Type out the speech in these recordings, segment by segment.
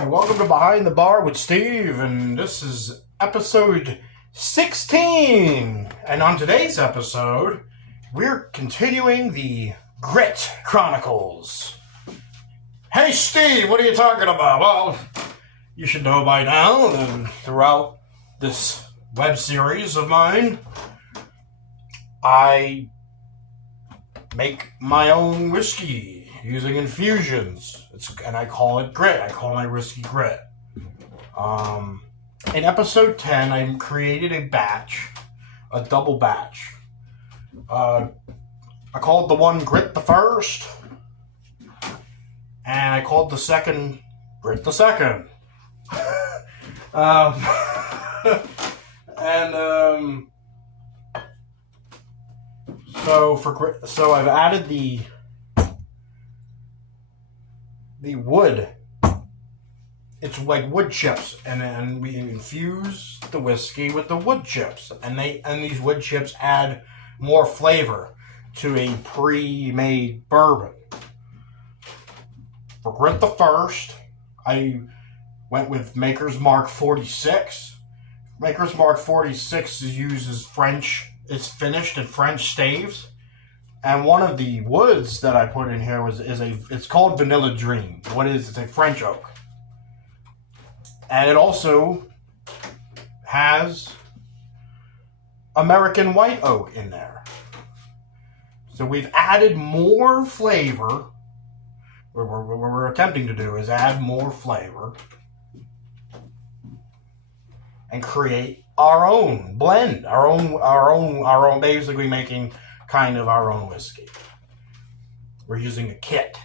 Hi, welcome to Behind the Bar with Steve, and this is episode 16. And on today's episode, we're continuing the Grit Chronicles. Hey Steve, what are you talking about? Well, you should know by now that throughout this web series of mine, I make my own whiskey using infusions, and I call it Grit. I call my whiskey Grit. In episode 10, I created a double batch. I called the one Grit the First, and I called the second Grit the Second. So I've added the wood. It's like wood chips, and then we infuse the whiskey with the wood chips, and these wood chips add more flavor to a pre-made bourbon. For Grit the First, I went with Maker's Mark 46. Maker's Mark 46 uses it's finished in French staves. And one of the woods that I put in here it's called Vanilla Dream. What is it? It's a French oak. And it also has American white oak in there. So we've added more flavor. What we're attempting to do is add more flavor and create our own blend, our own, basically making kind of our own whiskey. We're using a kit.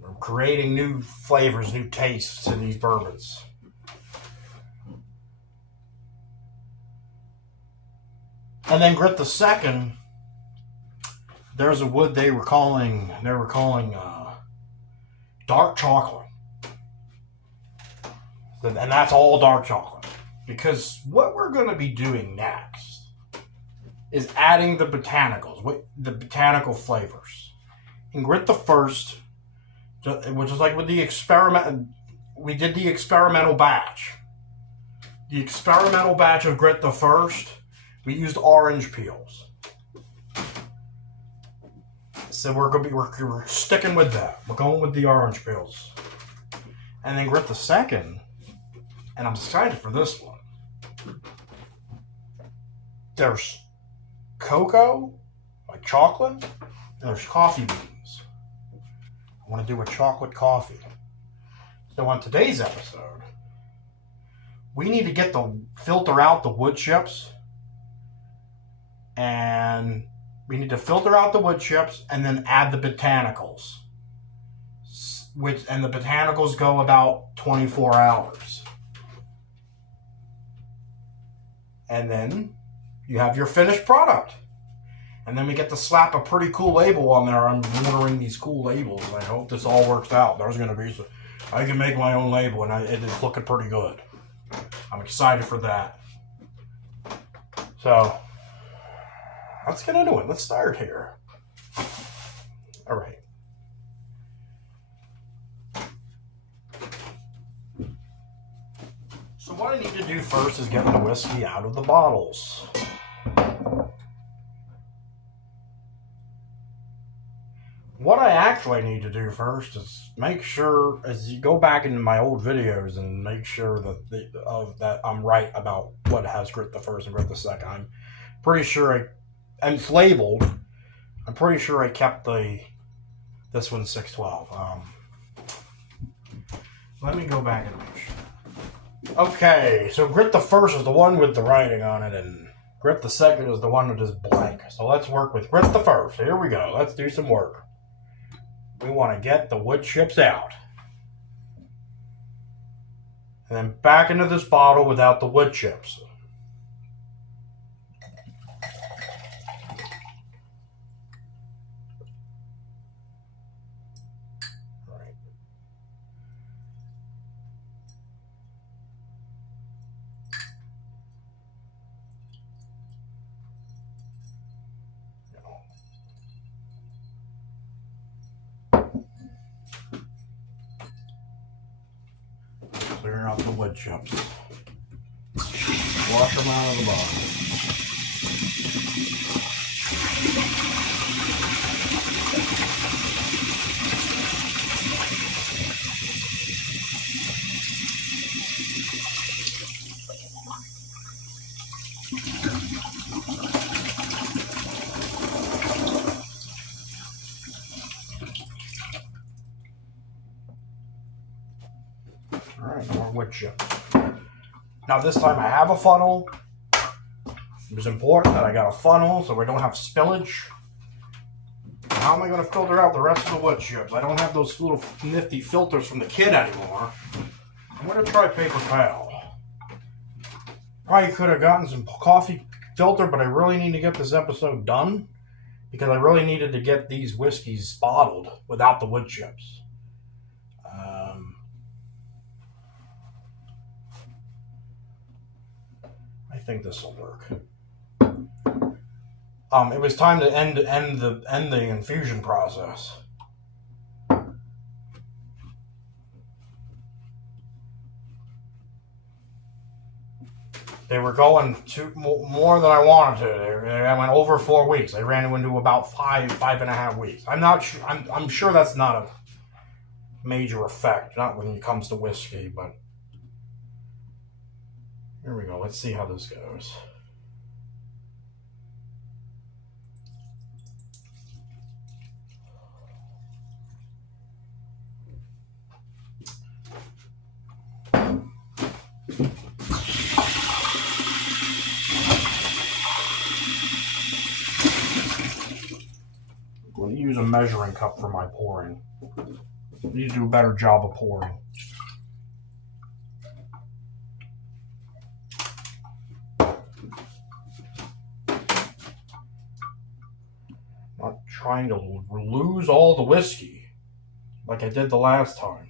We're creating new flavors, new tastes to these bourbons. And then Grit the Second, there's a wood they were calling dark chocolate. And that's all dark chocolate. Because what we're going to be doing next is adding the botanicals, the botanical flavors. In Grit the First, which is like with the experiment, we did the experimental batch. The experimental batch of Grit the First, we used orange peels. So we're sticking with that. We're going with the orange peels. And then Grit the Second, and I'm excited for this one. There's cocoa, like chocolate, and there's coffee beans. I want to do a chocolate coffee. So on today's episode, we need to filter out the wood chips, and we need to filter out the wood chips and then add the botanicals. And the botanicals go about 24 hours. And then you have your finished product. And then we get to slap a pretty cool label on there. I'm ordering these cool labels, and I hope this all works out. I can make my own label, and it is looking pretty good. I'm excited for that. So, let's get into it. Let's start here. All right. So what I need to do first is get the whiskey out of the bottles. What I actually need to do first is make sure, as you go back into my old videos and make sure that I'm right about what has Grit the First and Grit the Second. I'm pretty sure and it's labeled. I'm pretty sure I kept this one 612. Let me go back and make sure. Okay, so Grit the First is the one with the writing on it, and Grit the Second is the one that is blank. So let's work with Grit the First. Here we go. Let's do some work. We want to get the wood chips out. And then back into this bottle without the wood chips. out the wood chips. Wash them out of the bottle. Alright, more wood chips. Now this time I have a funnel. It was important that I got a funnel so we don't have spillage. How am I going to filter out the rest of the wood chips? I don't have those little nifty filters from the kid anymore. I'm going to try paper towel. Probably could have gotten some coffee filter, but I really need to get this episode done because I really needed to get these whiskeys bottled without the wood chips. I think this will work. It was time to end the infusion process. They were going more than I wanted to. They went over 4 weeks. I ran into about 5.5 weeks. I'm not sure. I'm sure that's not a major effect, not when it comes to whiskey, but here we go. Let's see how this goes. I'm going to use a measuring cup for my pouring. I need to do a better job of pouring. Not trying to lose all the whiskey like I did the last time.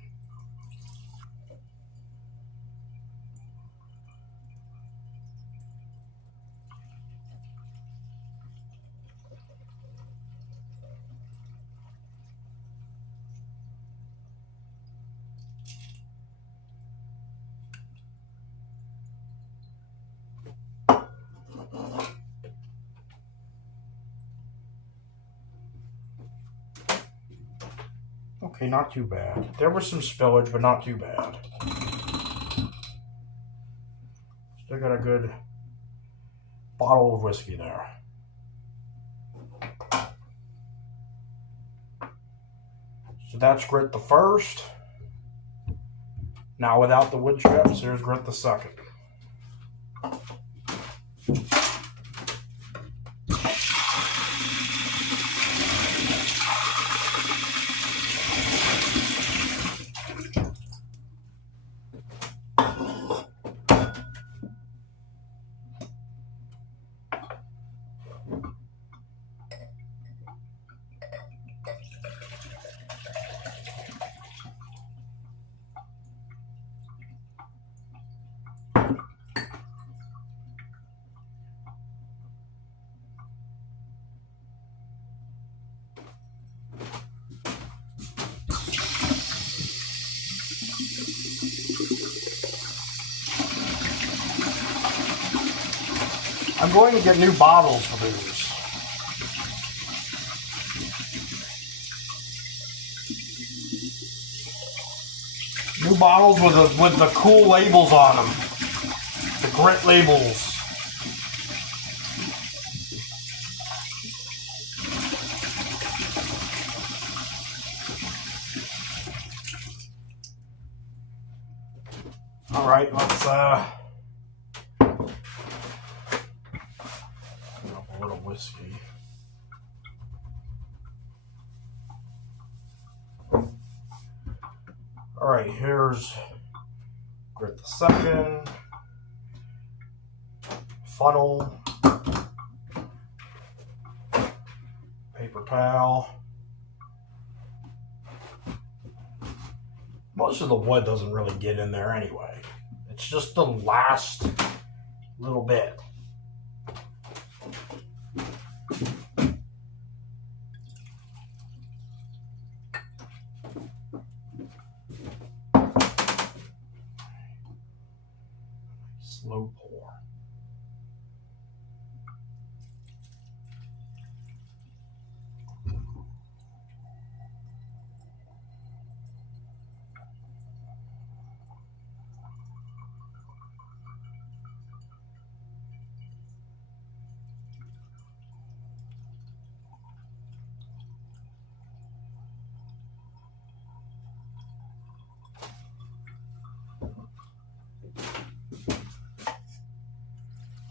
Okay, not too bad. There was some spillage, but not too bad. Still got a good bottle of whiskey there. So that's Grit the first. Now without the wood chips, here's Grit the second. I'm going to get new bottles for these. New bottles with the cool labels on them. The Grit labels. All right, let's whiskey. All right, here's Grit the second, funnel, paper towel. Most of the wood doesn't really get in there anyway. It's just the last little bit. Slow pour.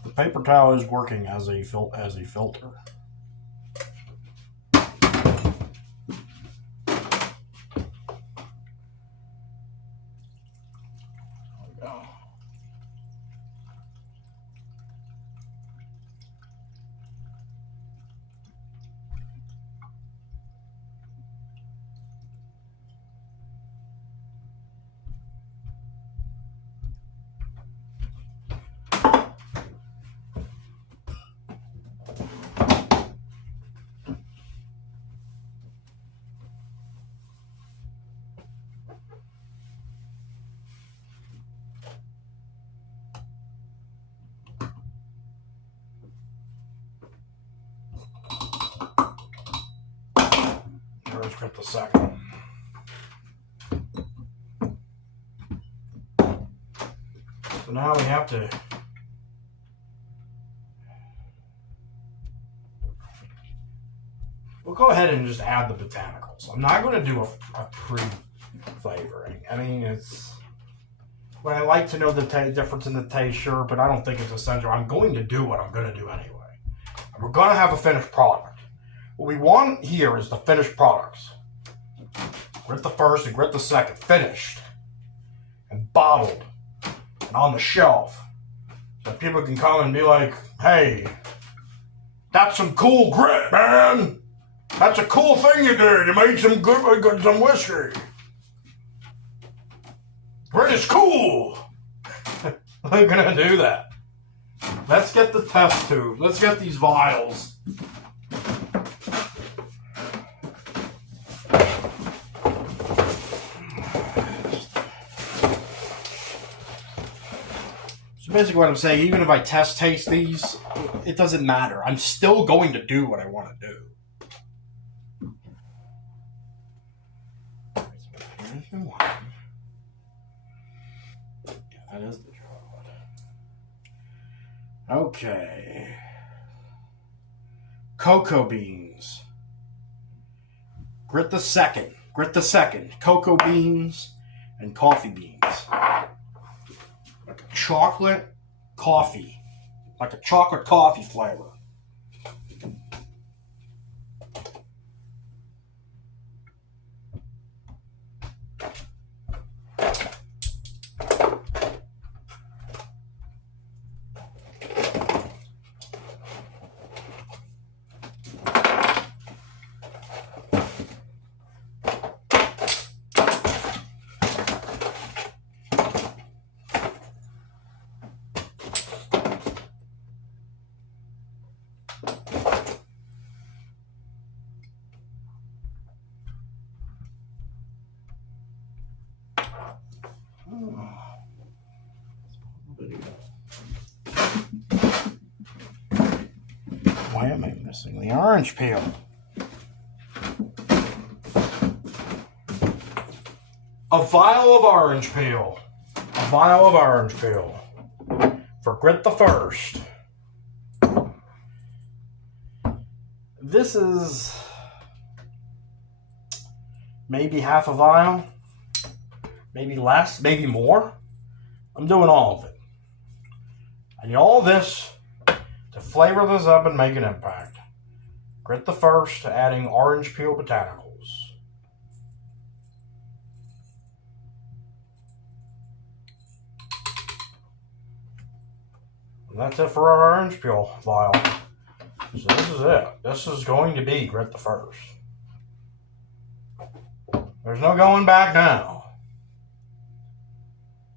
The paper towel is working as a filter. Let's grip the second. So now we have to we'll go ahead and just add the botanicals. I'm not going to do a pre-flavoring. I mean, it's when I like to know the difference in the taste, sure, but I don't think it's essential. I'm going to do what I'm going to do anyway. And we're going to have a finished product. What we want here is the finished products. Grit the first and grit the second, finished and bottled and on the shelf, so people can come and be like, "Hey, that's some cool grit, man. That's a cool thing you did. You made some some whiskey. Grit is cool." We're gonna do that. Let's get the test tube. Let's get these vials. Basically what I'm saying, even if I test taste these, it doesn't matter. I'm still going to do what I want to do. That is the chocolate. Okay. Cocoa beans. Grit the second. Grit the second. Cocoa beans and coffee beans. Like a chocolate coffee. Like a chocolate coffee flavor. Why am I missing the orange peel? A vial of orange peel. A vial of orange peel. For Grit the First. This is maybe half a vial. Maybe less, maybe more. I'm doing all of it. I need all this to flavor this up and make an impact. Grit the First, adding orange peel botanicals. And that's it for our orange peel vial. So this is it. This is going to be Grit the First. There's no going back now.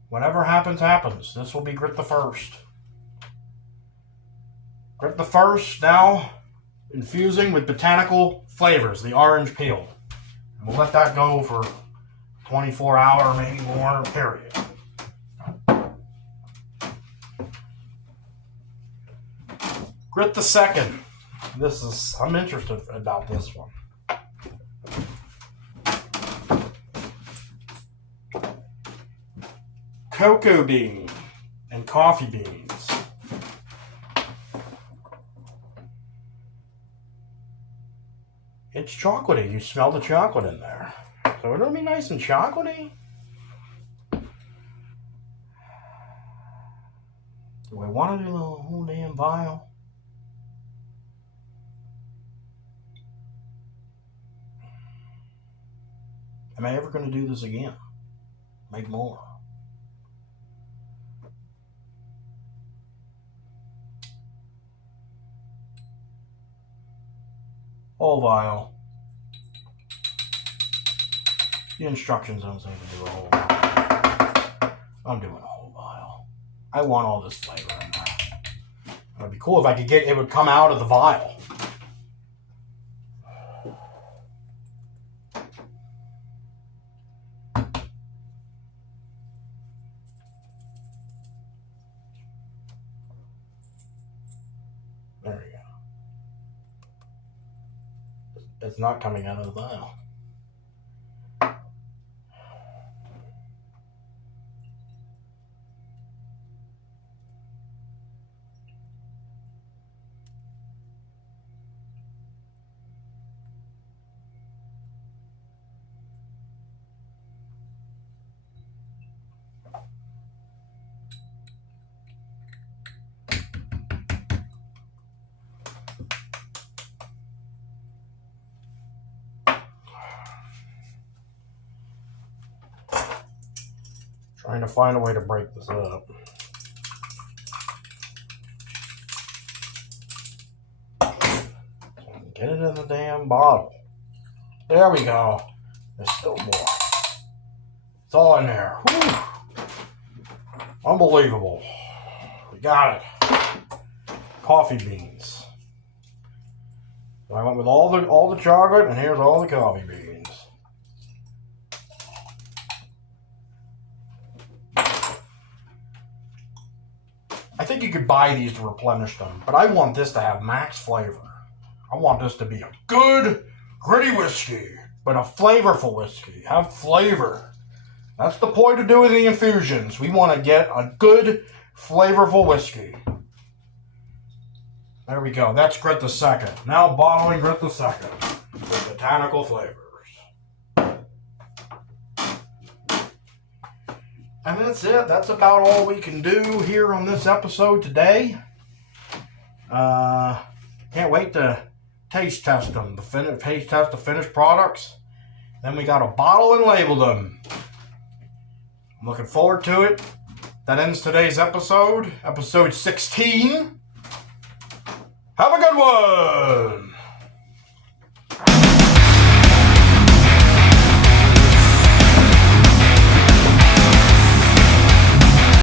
Whatever happens, happens. This will be Grit the First. Grit the First now infusing with botanical flavors, the orange peel. And we'll let that go for 24 hour, maybe more, period. Grit the second. I'm interested about this one. Cocoa bean and coffee beans. It's chocolatey. You smell the chocolate in there. So it'll be nice and chocolatey. Do we want to do the whole damn vial? Am I ever going to do this again? Make more. Whole vial. The instructions don't say to do a whole vial. I'm doing a whole vial. I want all this flavor in there. It'd be cool if I could get it would come out of the vial. There we go. It's not coming out of the vial. Trying to find a way to break this up. Get it in the damn bottle. There we go. There's still more. It's all in there. Whew. Unbelievable. We got it. Coffee beans. So I went with all the chocolate, and here's all the coffee beans. I think you could buy these to replenish them, but I want this to have max flavor. I want this to be a good, gritty whiskey, but a flavorful whiskey. Have flavor. That's the point of doing the infusions. We want to get a good, flavorful whiskey. There we go. That's Grit the Second. Now bottling Grit the Second with botanical flavors. And that's it. That's about all we can do here on this episode today. Can't wait to taste test them. Taste test the finished products. Then we got to bottle and label them. I'm looking forward to it. That ends today's episode. Episode 16. Have a good one!